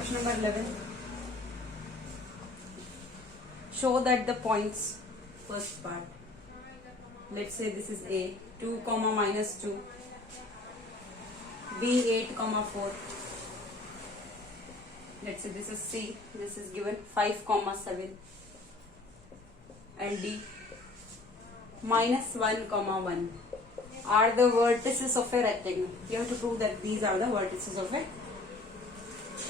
question number 11. Show that the points, first part. Let's say this is A, 2 comma minus 2, B 8 comma 4. Let's say this is C, this is given 5 comma 7, and D minus 1 comma 1 are the vertices of a rectangle. You have to prove that these are the vertices of a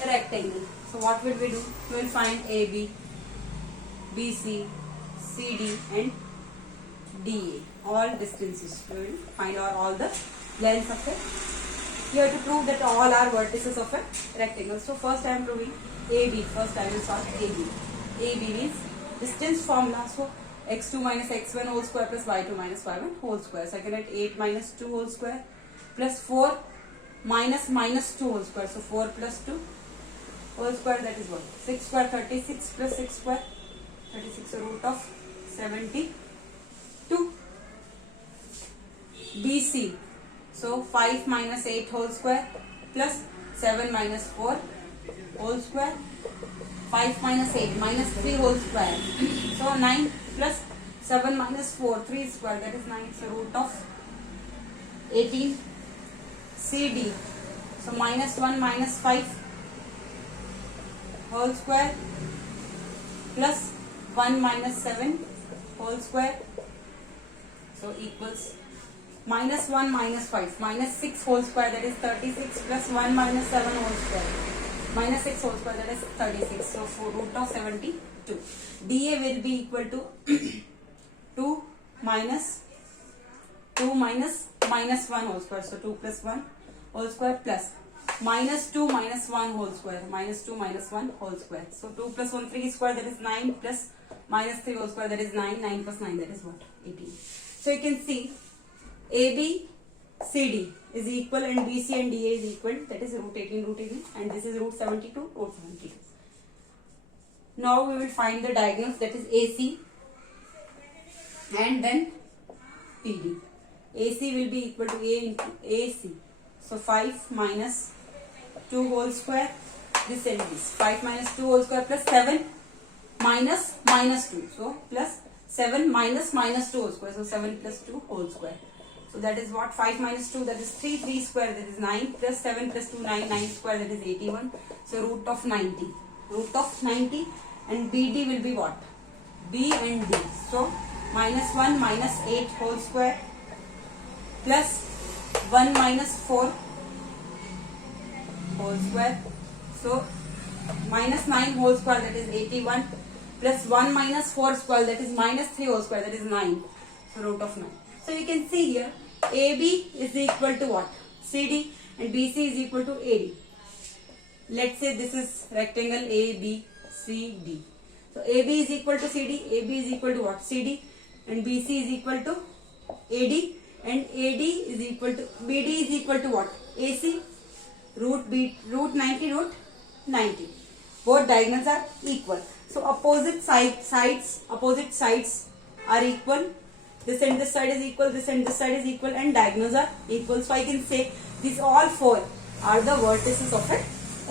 rectangle. So what will we do? We will find AB, BC, CD and DA. All distances. We will find out all the lengths of it. You have to prove that all are vertices of a rectangle. So first I am proving AB. First I will solve AB. AB means distance formula. So x2 minus x1 whole square plus y2 minus y1 whole square. So I can write 8 minus 2 whole square plus 4 minus 2 whole square. So 4 plus 2 whole square, that is what? 6 square 36 plus 6 square 36, root of 72. BC, so 5 minus 8 whole square plus 7 minus 4 whole square. 5 minus 8 minus 3 whole square. So 9 plus 7 minus 4, 3 square, that is 9. So root of 18. CD, so minus 1 minus 5 whole square plus 1 minus 7 whole square. So equals minus 1 minus 5 minus 6 whole square, that is 36 plus 1 minus 7 whole square minus 6 whole square, that is 36. So for root of 72. DA will be equal to 2 minus minus 1 whole square. So 2 plus 1 whole square plus minus 2 minus 1 whole square, minus 2 minus 1 whole square. So 2 plus 1 3 square, that is 9 plus minus 3 whole square, that is 9. 9 plus 9, that is what? 18. So you can see AB CD is equal and BC and DA is equal, that is root 18 and this is root 72 root 72. Now we will find the diagonals, that is AC and then PD. AC will be equal to A into AC. So 5 minus 2 whole square, this and this. 5 minus 2 whole square plus 7 minus 2. So plus 7 minus 2 whole square. So 7 plus 2 whole square. So that is what? 5 minus 2, that is 3. 3 square, that is 9. Plus 7 plus 2, 9. 9 square, that is 81. So root of 90. Root of 90 and BD will be what? B and D. So minus 1 minus 8 whole square plus 1 minus 4 whole square. So minus 9 whole square, that is 81 plus 1 minus 4 square, that is minus 3 whole square, that is 9. So root of 9. So you can see here AB is equal to what? CD and BC is equal to AD. Let's say this is rectangle ABCD. So AB is equal to CD, AB is equal to what? CD, and BC is equal to AD, and AD is equal to BD is equal to what? AC, root 90. Both diagonals are equal. So opposite sides are equal. This and this side is equal, this and this side is equal, and diagonals are equal. So I can say these all four are the vertices of a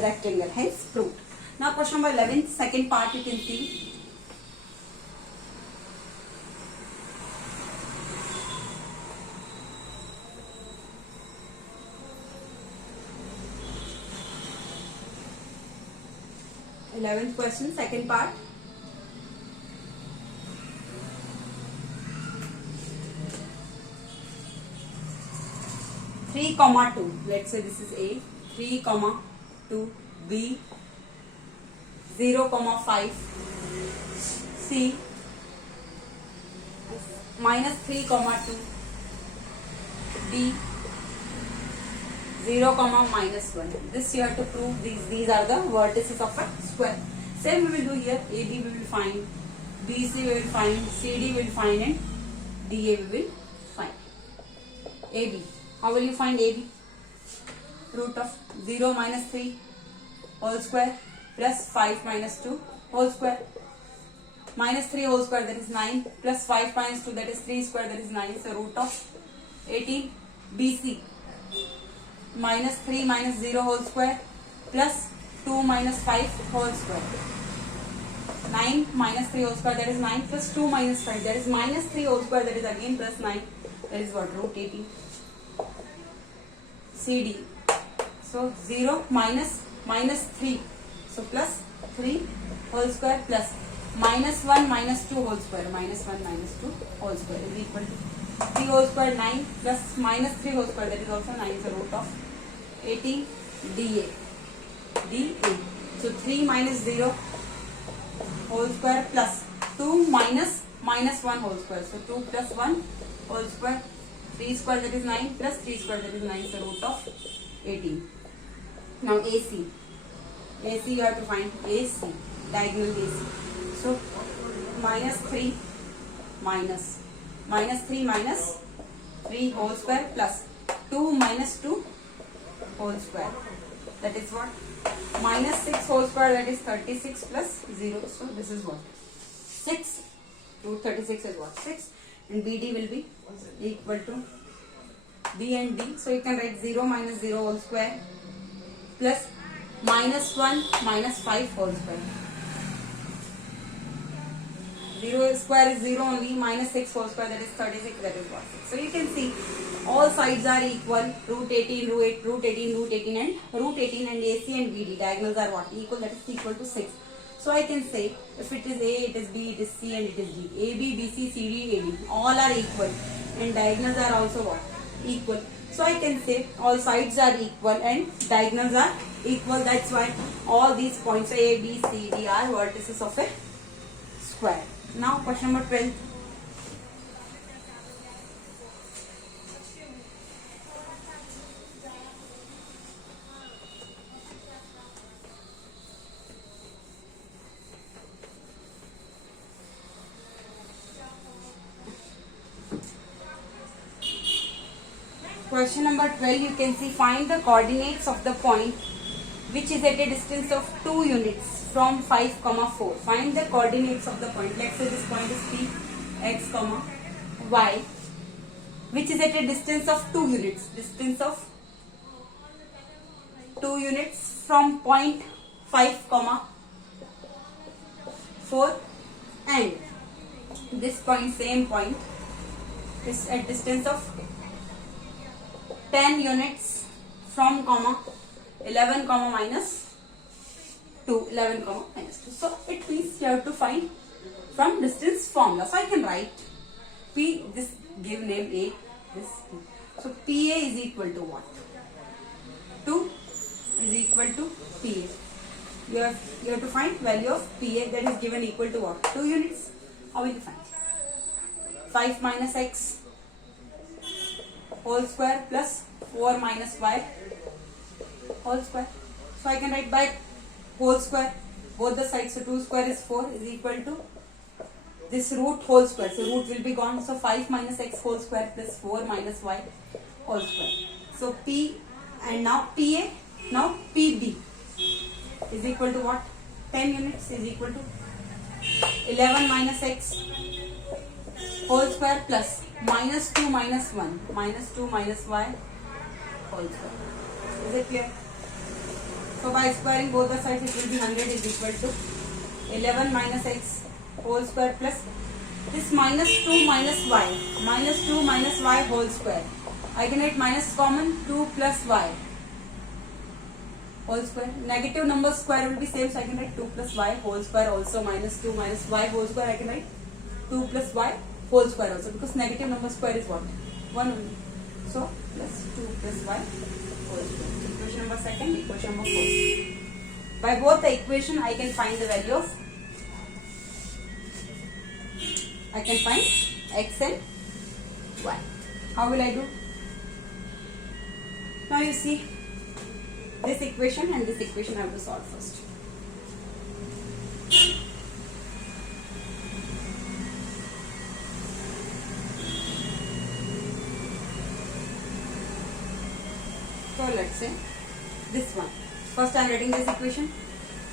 rectangle. Hence proved. Now question number 11, second part you can see. Eleventh question, second part. Three comma 2. Let's say this is A. 3 comma 2. B. 0 comma 5. C. Minus 3 comma 2. D. 0 comma minus 1. This you have to prove these are the vertices of a square. Same we will do here. AB we will find, BC we will find, CD we will find, and DA we will find. AB. How will you find AB? Root of 0 minus 3 whole square plus 5 minus 2 whole square minus 3 whole square, that is 9, plus 5 minus 2, that is 3 square, that is 9. So root of 18. BC minus 3 minus 0 whole square plus 2 minus 5 whole square. 9 minus 3 whole square, that is 9 plus 2 minus 5, that is minus 3 whole square, that is again plus 9, that is what, root 18. CD. So 0 minus 3, so plus 3 whole square plus minus 1 minus 2 whole square, minus 1 minus 2 whole square is equal to 3 whole square 9 plus minus 3 whole square, that is also 9, is the root of 18 dA. So 3 minus 0 whole square plus 2 minus 1 whole square. So 2 plus 1 whole square, 3 square, that is 9 plus 3 square, that is 9, is the root of 18. Now AC you have to find AC, diagonal AC. So minus 3 minus 3 whole square plus 2 minus 2 whole square, that is what, minus 6 whole square, that is 36 plus 0. So this is what, 6. Root 36 is what, 6. And BD will be equal to B and D. So you can write 0 minus 0 whole square plus minus 1 minus 5 whole square. 0 square is 0 only, minus 6 whole square, that is 36, that is what, 6. So you can see all sides are equal, root 18 and root 18 and AC and BD diagonals are what, equal, that is equal to 6. So I can say if it is A, it is B, it is C and it is D. AB, BC, CD, AD all are equal and diagonals are also what, equal. So I can say all sides are equal and diagonals are equal. That's why all these points A, B, C, D are vertices of a square. Now question number 12. Question number 12, you can see find the coordinates of the point which is at a distance of 2 units from 5, 4. Find the coordinates of the point. Let's say this point is P, X, Y, which is at a distance of 2 units. Distance of 2 units from point 5, 4, and this point, same point, is at distance of 10 units from 11, minus 2. 11, minus 2. So it means you have to find from distance formula. So I can write P, this give name A, this P. So PA is equal to what? 2 is equal to PA. You have to find value of PA, that is given equal to what? 2 units. How will you find? 5 minus X whole square plus 4 minus Y whole square. So I can write by whole square both the sides. So 2 square is 4 is equal to this root whole square. So root will be gone. So 5 minus X whole square plus 4 minus Y whole square. So P and now PA, now PB is equal to what? 10 units is equal to 11 minus X whole square plus minus 2 minus 1 minus 2 minus Y whole square. Is it clear? So by squaring both the sides it will be 100 is equal to 11 minus X whole square plus this minus 2 minus Y, minus 2 minus Y whole square. I can write minus common, 2 plus Y whole square. Negative number square will be same, so I can write 2 plus Y whole square also, minus 2 minus Y whole square. I can write 2 plus Y whole square also, because negative number square is what? 1 only. So plus 2 plus Y whole square. Equation number second, equation number 4. By both the equation I can find the value of, I can find X and Y. How will I do? Now you see this equation and this equation I have to solve first. So let's say this one. First I am writing this equation.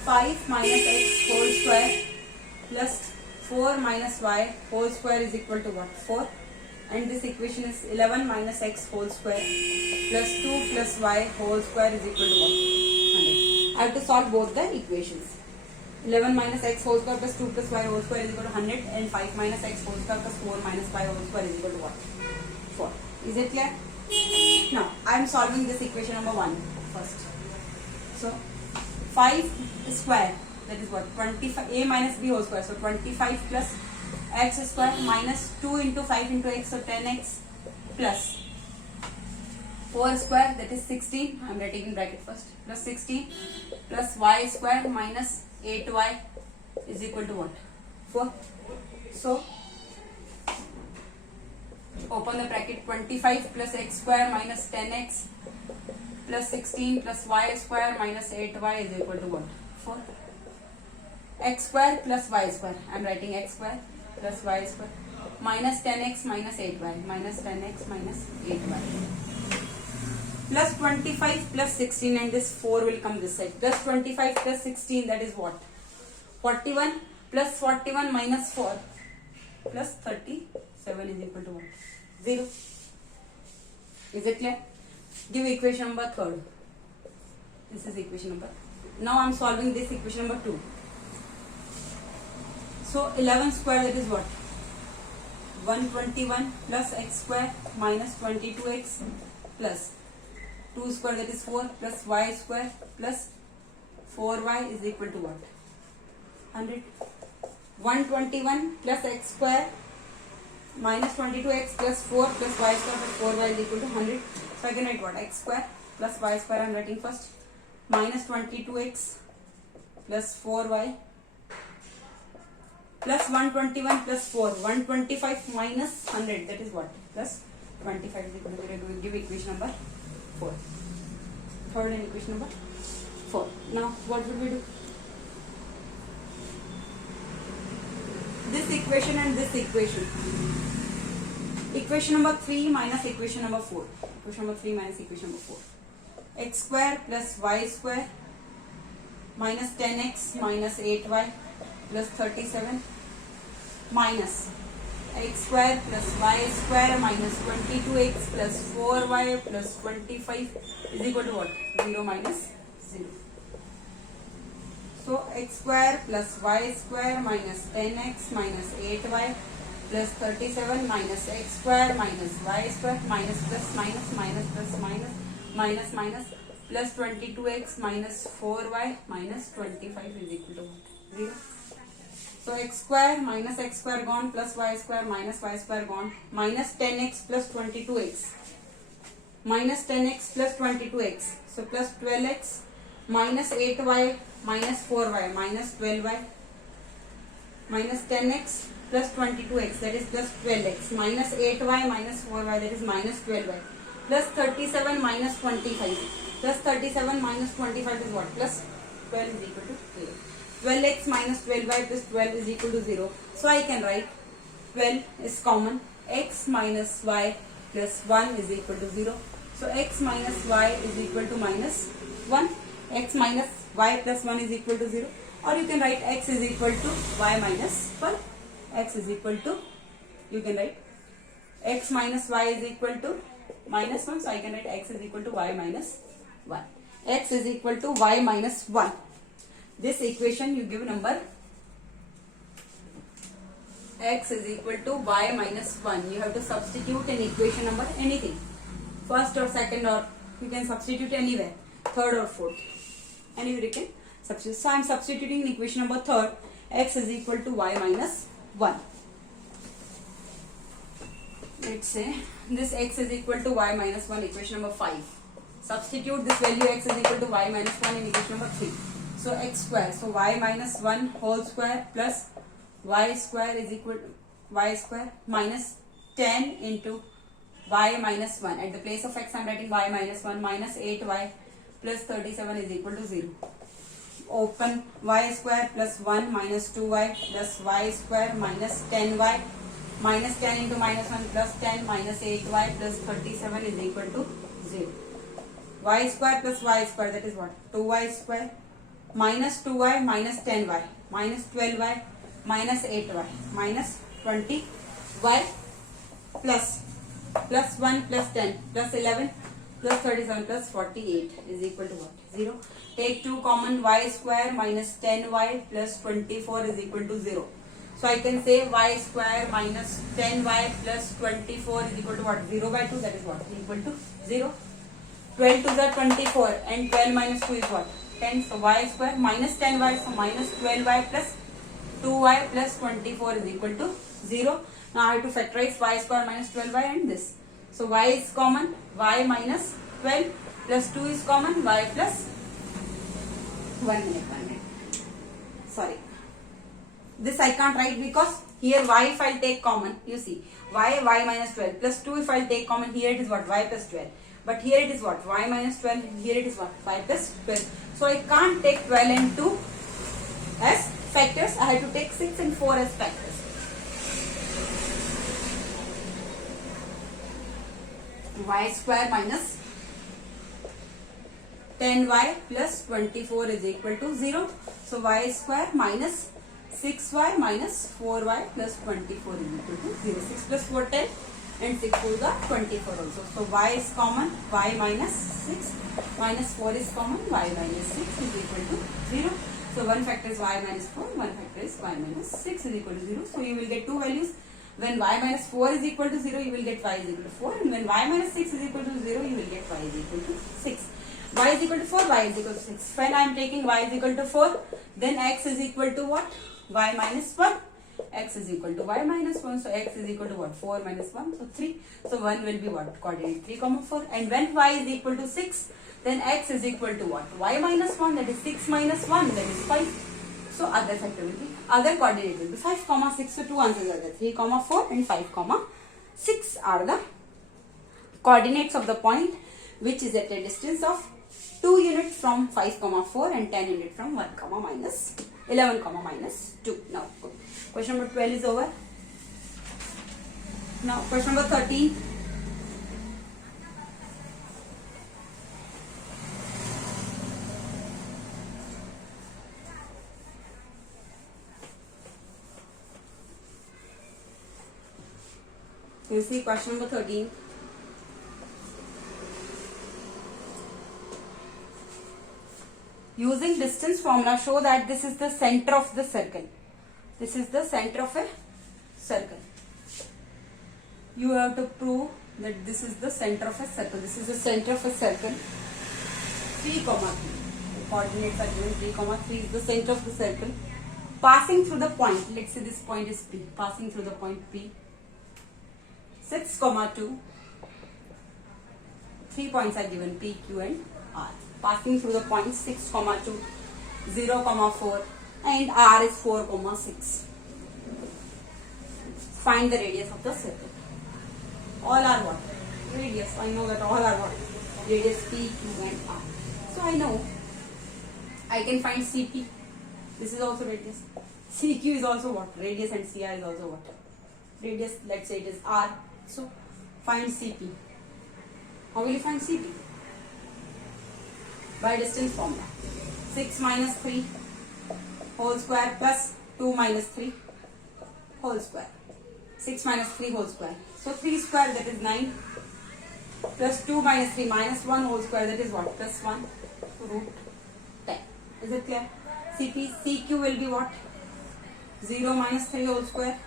5 minus X whole square plus 4 minus Y whole square is equal to what? 4. And this equation is 11 minus X whole square plus 2 plus Y whole square is equal to what? 100. I have to solve both the equations. 11 minus x whole square plus 2 plus y whole square is equal to 100, and 5 minus x whole square plus 4 minus y whole square is equal to what? 4. Is it clear? Now I am solving this equation number 1 first. So 5 square, that is what? 25 a minus b whole square. So 25 plus x square minus 2 into 5 into x, so 10x plus 4 square, that is 16. I am writing in bracket first, plus 16 plus y square minus 8y is equal to what? 4. So open the bracket. 25 plus x square minus 10x plus 16 plus y square minus 8y is equal to what? 4. X square plus y square, I am writing x square plus y square minus 10x minus 8y, minus 10x minus 8y plus 25 plus 16, and this 4 will come this side, plus 25 plus 16, that is what? 41 plus 41 minus 4 plus 37 is equal to what? 0. Is it clear? Give equation number 3rd. This is equation number. Now I am solving this equation number 2. So 11 square, that is what? 121 plus x square minus 22x plus 2 square, that is 4, plus y square plus 4y is equal to what? 100. 121 plus x square minus 22x plus 4 plus y square plus 4y is equal to 100. So I can write what? X square plus y square, I am writing first, minus 22x plus 4y plus 121 plus 4, 125 minus 100, that is what? Plus 25 is equal to 0. We will give equation number 4. Third and equation number 4. Now what would we do? This equation and this equation. Equation number 3 minus equation number 4. Equation number 3 minus equation number 4. X square plus y square minus 10x minus 8y plus 37 minus x square plus y square minus 22x plus 4y plus 25 is equal to what? 0 minus 0. So x square plus y square minus 10x minus 8y plus 37 minus x square minus y square minus plus minus minus plus minus minus minus plus 22x minus 4y minus 25 is equal to what? 0. So x square minus x square gone, plus y square minus y square gone, minus 10x plus 22x, minus 10x plus 22x, so plus 12x minus 8y minus 4y minus 12y minus 10x plus 22x, that is plus 12x, minus 8y minus 4y, that is minus 12y, plus 37 minus 25, plus 37 minus 25 is what? Plus 12 is equal to 0. 12x minus 12y plus 12 is equal to 0. So I can write 12 is common. X minus y plus 1 is equal to 0. So x minus y is equal to minus 1. X minus y plus 1 is equal to 0. Or you can write x is equal to y minus 1. X is equal to, you can write x minus y is equal to minus 1. So I can write x is equal to y minus 1. X is equal to y minus 1. This equation you give number x is equal to y minus 1. You have to substitute in equation number anything. First or second, or you can substitute anywhere. Third or fourth. Anywhere you can substitute. So I am substituting in equation number 3rd. X is equal to y minus 1. Let's say this x is equal to y minus 1, equation number 5. Substitute this value x is equal to y minus 1 in equation number 3. So x square, so y minus 1 whole square plus y square is equal to y square minus 10 into y minus 1. At the place of x I am writing y minus 1 minus 8y plus 37 is equal to 0. Open y square plus 1 minus 2y plus y square minus 10y minus 10 into minus 1 plus 10 minus 8y plus 37 is equal to 0. Y square plus y square, that is what? 2y square minus 2y minus 10y minus 12y minus 8y minus 20y plus 1 plus 10 plus 11 plus 37 plus 48 is equal to what? 0. Take 2 common, y square minus 10y plus 24 is equal to 0. So I can say y square minus 10y plus 24 is equal to what? 0 by 2, that is what? Equal to 0. 12 to the 24 and 12 minus 2 is what? 10. So y square minus 10y, so minus 12y plus 2y plus 24 is equal to 0. Now I have to factorize y square minus 12y and this. So y is common, y minus 12 plus 2 is common, y plus 1 minute. Sorry. This I can't write because here y if I'll take common, you see, y minus 12 plus 2 if I'll take common, here it is what? Y plus 12. But here it is what? Y minus 12, here it is what? Y plus 12. So I can't take 12 and 2 as factors, I have to take 6 and 4 as factors. Y square minus 10y plus 24 is equal to 0. So y square minus 6y minus 4y plus 24 is equal to 0. 6 plus 4 10 and 6 4 the 24 also. So y is common, y minus 6 minus 4 is common, y minus 6 is equal to 0. So one factor is y minus 4, one factor is y minus 6 is equal to 0. So you will get two values. When y minus 4 is equal to 0, you will get y is equal to 4. And when y minus 6 is equal to 0, you will get y is equal to 6. Y is equal to 4, y is equal to 6. When I am taking y is equal to 4, then x is equal to what? Y minus 1. X is equal to y minus 1. So x is equal to what? 4 minus 1. So 3. So 1 will be what? Coordinate 3, 4. And when y is equal to 6, then x is equal to what? Y minus 1, that is 6 minus 1, that is 5. So other factor will be, other coordinate will be 5, 6. So two answers are there. 3, 4 and 5, 6 are the coordinates of the point which is at a distance of 2 units from 5, 4 and 10 units from 1, minus 11, minus 2. Now question number 12 is over. Now question number 13. You see question number 13. Using distance formula, show that this is the center of the circle. This is the center of a circle. You have to prove that this is the center of a circle. This is the center of a circle. 3, 3. The coordinates are given 3, 3 is the center of the circle. Passing through the point, let's say this point is P. Passing through the point P. 6, 2. 3 points are given, P, Q and R. Passing through the point 6, 2, 0, 4 and R is 4, 6. Find the radius of the circle. All are what? Radius. I know that all are what? Radius P, Q and R. So I know I can find CP. This is also radius. CQ is also what? Radius, and CR is also what? Radius. Let's say it is R. So find CP. How will you find CP? By distance formula. 6 minus 3 whole square plus 2 minus 3 whole square. 6 minus 3 whole square. So 3 square, that is 9, plus 2 minus 3 minus 1 whole square, that is what? Plus 1 root 10. Is it clear? CQ will be what? 0 minus 3 whole square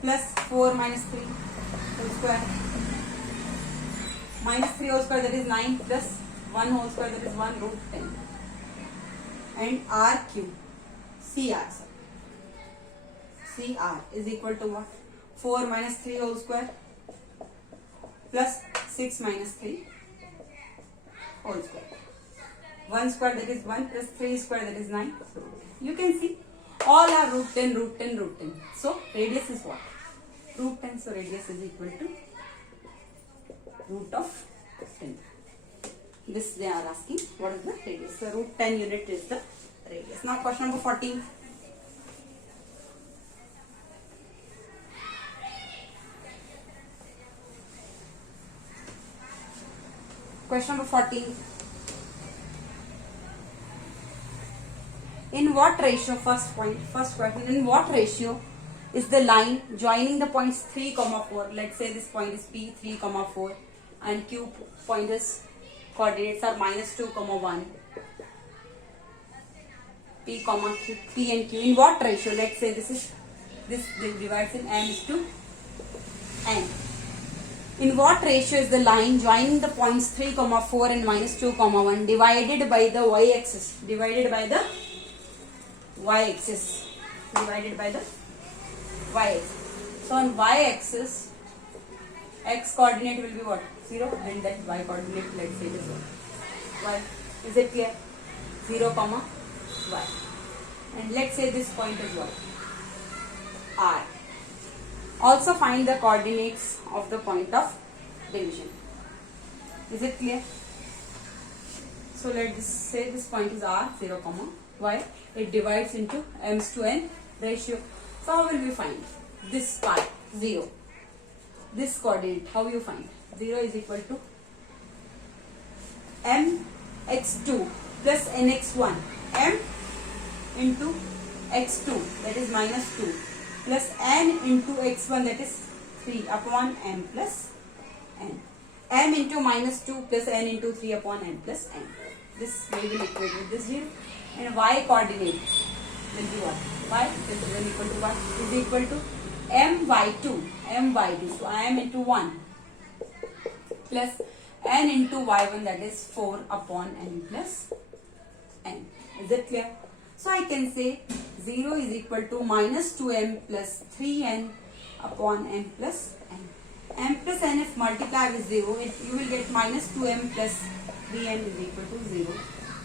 plus 4 minus 3 whole square minus 3 whole square, that is 9, plus 1 whole square, that is 1 root 10. And CR is equal to what? 4 minus 3 whole square plus 6 minus 3 whole square. 1 square, that is 1, plus 3 square, that is 9. You can see all are root 10, root 10, root 10. So radius is what? Root 10. So radius is equal to root of 10. This they are asking, what is the radius? So root 10 unit is the radius. Now question number 14. Question number 14. In what ratio, first question, in what ratio is the line joining the points 3, 4, let's say this point is P, 3, 4, and Q point is coordinates are -2, 1. P comma Q, P and Q in what ratio? Let's say this divides in m is to n. In what ratio is the line joining the points 3, 4 and -2, 1 divided by the y-axis? Divided by the y-axis. Divided by the y-axis. So on y-axis, x coordinate will be what? 0. And then y coordinate, let's say this one. Y. Is it clear? 0, y. And let's say this point is what? R. Also find the coordinates of the point of division. Is it clear? So let's say this point is R, 0, y. It divides into m's to n ratio. So how will we find this part? 0. This coordinate, how you find? 0 is equal to mx2 plus nx1. M into x2, that is -2, plus n into x1, that is 3 upon m plus n. M into -2 plus n into 3 upon n plus n. This we will equate with this 0. And y coordinate will be what? Y is equal to what? Is equal to my2. So I am into 1 plus n into y1, that is 4 upon n plus n. Is it clear? So I can say 0 is equal to -2m plus 3n upon n plus n. M plus n if multiplied with 0, you will get -2m plus 3n is equal to 0.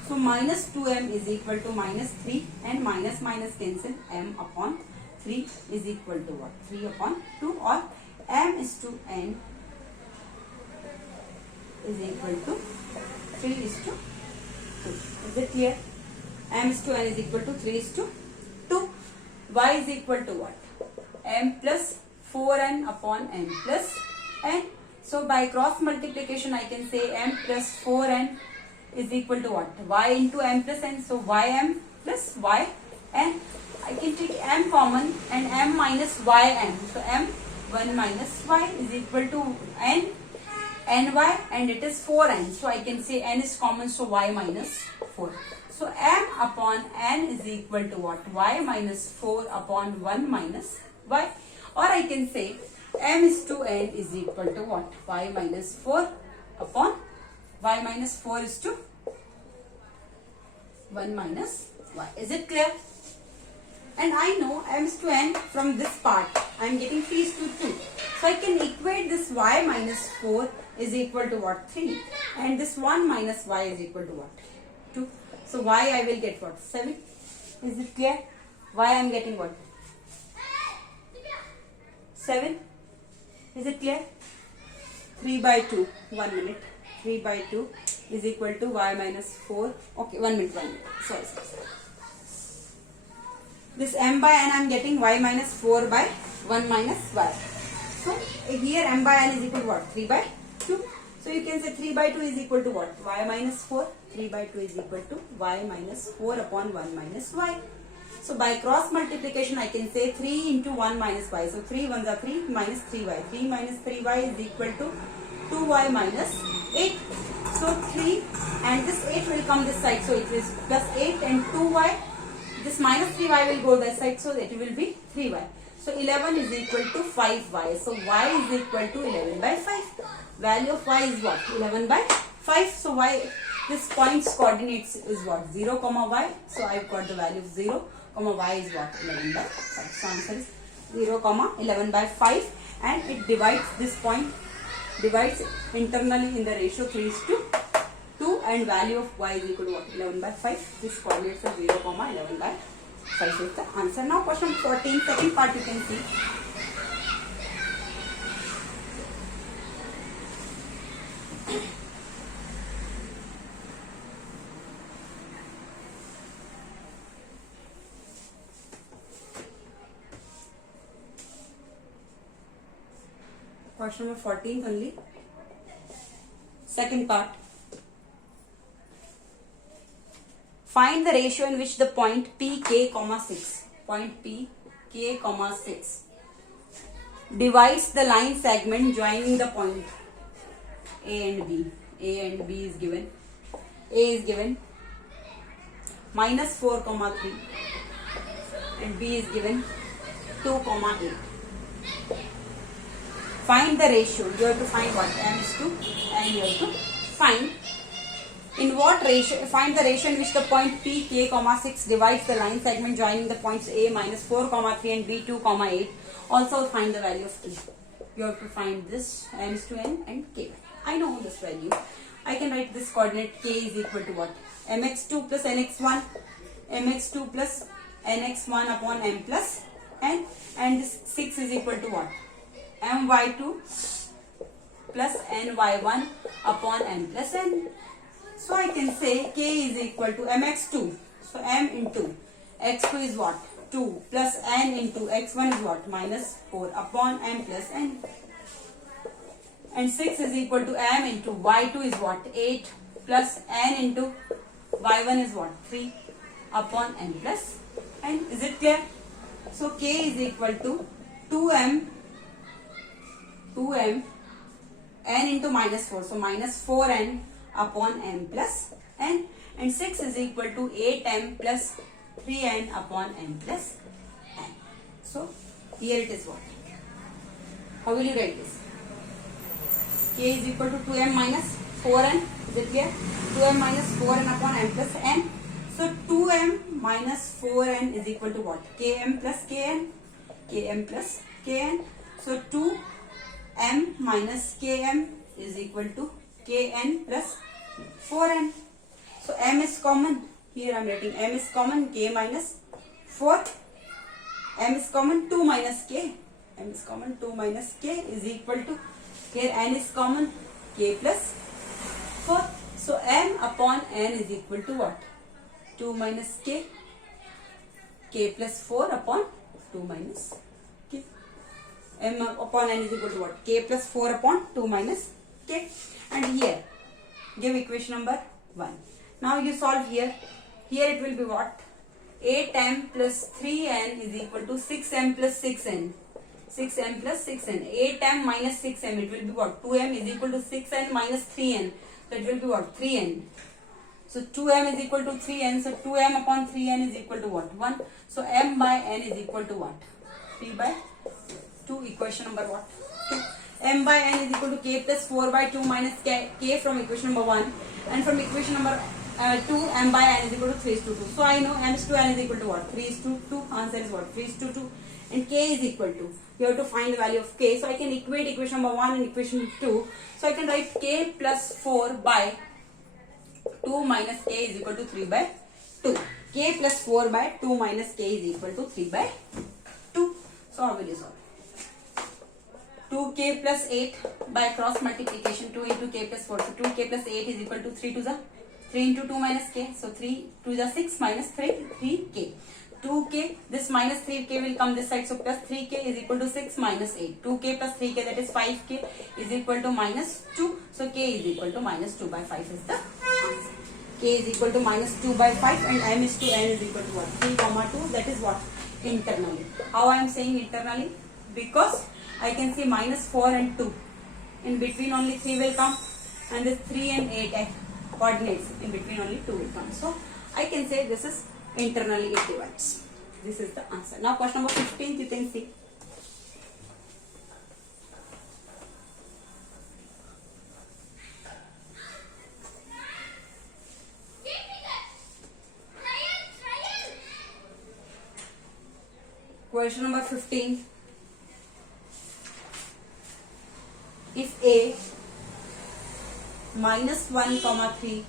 So -2m is equal to -3 and minus cancel, m upon 3 is equal to what? 3 upon 2, or m is to n is equal to 3 is to 2. Is it clear? M is to n is equal to 3 is to 2. Y is equal to what? M plus 4n upon n plus n. So by cross multiplication I can say m plus 4n is equal to what? Y into m plus n. So ym plus yn. I can take m common and m minus yn. So m1 minus y is equal to n ny, and it is 4n. So I can say n is common, so y minus 4. So m upon n is equal to what? Y minus 4 upon 1 minus y. Or I can say m is to n is equal to what? Y minus 4 upon y minus 4 is to 1 minus y. Is it clear? And I know m is to n from this part. I am getting 3 is to 2. So I can equate this y minus 4 is equal to what? 3. And this 1 minus y is equal to what? 2. So y I will get what? 7. Is it clear? Y I am getting what? 7. Is it clear? 3 by 2. 1 minute. 3 by 2 is equal to y minus 4. Okay, 1 minute. Sorry. This m by n I am getting y minus 4 by 1 minus y. So here m by n is equal to what? 3 by 2. So you can say 3 by 2 is equal to what? Y minus 4. 3 by 2 is equal to y minus 4 upon 1 minus y. So by cross multiplication I can say 3 into 1 minus y. So 3 ones are 3 minus 3y. 3 minus 3y is equal to 2y minus 8. So 3 and this 8 will come this side. So it is plus 8 and 2y. This minus 3y will go this side. So it will be 3y. So 11 is equal to 5y. So y is equal to 11 by 5. Value of y is what? 11 by 5. So y, this point's coordinates is what? 0, y. So I've got the value of 0, y is what? 11 by 5. So answer is 0, 11 by 5. And it divides this point, divides internally in the ratio 3 is to 2, and value of y is equal to what? 11 by 5. This coordinates are 0, 11 by 5 is the answer. Now question 14, second part you can see. Question number 14 only. Second part. Find the ratio in which the point PK, 6, point PK, 6 divides the line segment joining the point A and B. A and B is given. A is given minus 4 comma 3 and B is given 2 comma 8. Find the ratio. You have to find what? M is to N. You have to find in what ratio. Find the ratio in which the point P, K, comma 6 divides the line segment joining the points A minus 4 comma 3 and B 2 comma 8. Also find the value of E. You have to find this M is to N and K. I know this value. I can write this coordinate K is equal to what? Mx2 plus Nx1. Mx2 plus Nx1 upon M plus N. And this 6 is equal to what? My2 plus Ny1 upon M plus N. So I can say K is equal to Mx2. So M into x2 is what? 2 plus N into x1 is what? Minus 4 upon M plus N. And 6 is equal to M into y2 is what? 8 plus N into y1 is what? 3 upon N plus N. Is it clear? So K is equal to 2M N into minus 4. So minus 4N upon M plus N. And 6 is equal to 8M plus 3N upon M plus N. So here it is what? How will you write this? K is equal to 2M minus 4N. Is it clear? 2M minus 4N upon M plus N. So 2M minus 4N is equal to what? Km plus Kn. Km plus Kn. So 2M minus Km is equal to Kn plus 4N. So M is common. Here I am writing M is common. K minus 4. M is common. 2 minus K. M is common. 2 minus K is equal to, here N is common. K plus 4. So M upon N is equal to what? 2 minus K. K plus 4 upon 2 minus K. M upon N is equal to what? K plus 4 upon 2 minus K. And here, give equation number 1. Now you solve here. Here it will be what? 8M plus 3N is equal to 6M plus 6N. 6M plus 6N. 8M minus 6M, it will be what? 2M is equal to 6N minus 3N. So it will be what? 3N. So 2M is equal to 3N. So 2M upon 3N is equal to what? 1. So M by N is equal to what? 3 by 2. Equation number what? 2. M by N is equal to K plus 4 by 2 minus K from equation number 1. And from equation number 2, M by N is equal to 3 is to 2. So I know M is to N is equal to what? 3 is to 2. Answer is what? 3 is to 2. And K is equal to, you have to find the value of K. So I can equate equation number 1 and equation 2. So I can write K plus 4 by 2 minus K is equal to 3 by 2. K plus 4 by 2 minus K is equal to 3 by 2. So how will you solve? 2K plus 8 by cross multiplication, 2 into K plus 4. So 2K plus 8 is equal to 3 to the 3 into 2 minus K. So 3 to the 6 minus 3, 3K. 2K, this minus 3K will come this side. So plus 3K is equal to 6 minus 8. 2K plus 3K, that is 5K, is equal to minus 2. So K is equal to minus 2 by 5 is the answer. K is equal to minus 2 by 5 and M is to N is equal to what? 3 comma 2. That is what? Internally. How I am saying internally? Because I can see minus 4 and 2. In between only 3 will come. And this 3 and 8 coordinates. In between only 2 will come. So I can say this is internally it divides. This is the answer. Now question number 15 you can see. Question number 15. If A minus 1 comma 3,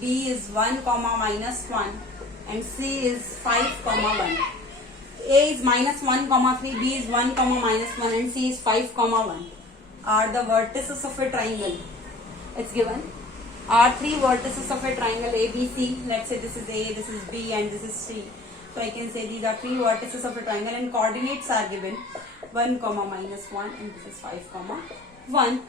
B is 1 comma minus 1 and C is 5 comma 1. A is minus 1 comma 3, B is 1 comma minus 1 and C is 5 comma 1 are the vertices of a triangle. It's given. Are 3 vertices of a triangle ABC. Let's say this is A, this is B and this is C. So I can say these are 3 vertices of a triangle and coordinates are given 1 comma minus 1 and this is 5 comma 1.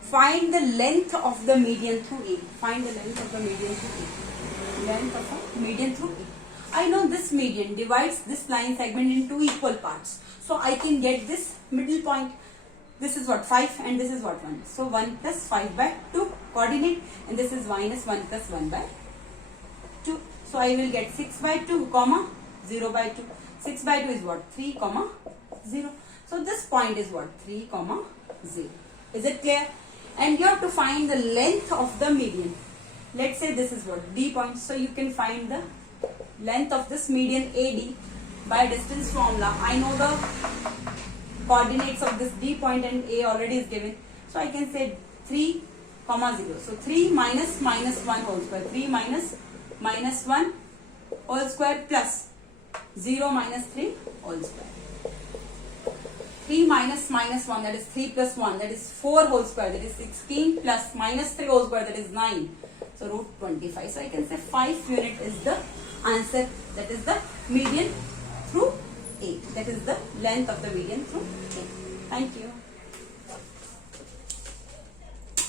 Find the length of the median through A. Find the length of the median through A. Length of a median through A. I know this median divides this line segment in two equal parts. So I can get this middle point. This is what 5 and this is what 1. So 1 plus 5 by 2 coordinate, and this is minus 1 plus 1 by 2. So I will get 6 by 2 comma 0 by 2. 6 by 2 is what? 3 comma 0. So this point is what? 3 comma 0. Is it clear? And you have to find the length of the median. Let's say this is what? D point. So you can find the length of this median AD by distance formula. I know the coordinates of this D point and A already is given. So I can say 3 comma 0. So 3 minus minus 1 whole square. 3 minus minus 1 whole square plus 0 minus 3 whole square. 3 minus minus 1, that is 3 plus 1, that is 4 whole square, that is 16 plus minus 3 whole square, that is 9. So root 25. So I can say 5 unit is the answer. That is the median through A. That is the length of the median through A. Thank you.